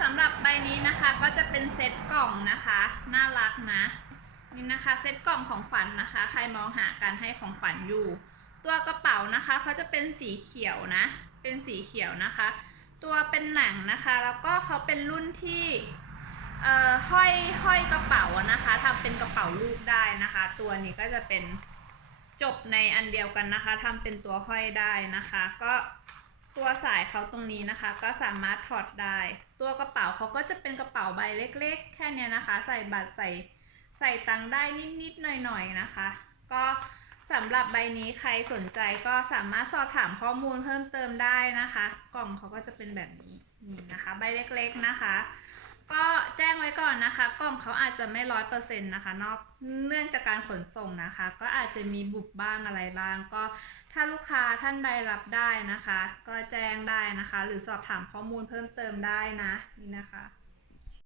สำหรับใบนี้นะคะก็จะเป็นเซตกล่องนะคะ น่ารักนะนี่นะคะเซตกล่องของขวัญนะคะ ใครมองหาการให้ของขวัญอยู่ ตัวกระเป๋านะคะเขาจะเป็นสีเขียวนะ เป็นสีเขียวนะคะ ตัวเป็นหนังนะคะ แล้วก็เขาเป็นรุ่นที่เอ่อห้อยห้อยกระเป๋านะคะทำเป็นกระเป๋าลูกได้นะคะ ตัวนี้ก็จะเป็นจบในอันเดียวกันนะคะทำเป็นตัวห้อยได้นะคะ ก็ ตัวสายเขาตรงนี้นะคะ ก็สามารถถอดได้ ตัวกระเป๋าเขาก็จะเป็นกระเป๋าใบเล็ก ๆ แค่เนี้ยนะคะ ใส่บัตรใส่ใส่ตังค์ได้นิดๆหน่อยๆนะคะ ก็สำหรับใบนี้ใครสนใจก็สามารถสอบถามข้อมูลเพิ่มเติมได้นะคะ กล่องเขาก็จะเป็นแบบนี้นี่นะคะใบเล็กๆนะคะ ก็แจ้งไว้ก่อนนะคะ กล่องเขาอาจจะไม่ร้อยเปอร์เซ็นต์นะคะนอกเนื่องจากการขนส่งนะคะ ก็อาจจะมีบุบบ้างอะไรบ้าง ก็ ถ้าลูกค้าท่านใดรับได้นะคะ ก็แจ้งได้นะคะ หรือสอบถามข้อมูลเพิ่มเติมได้นะนี่นะคะ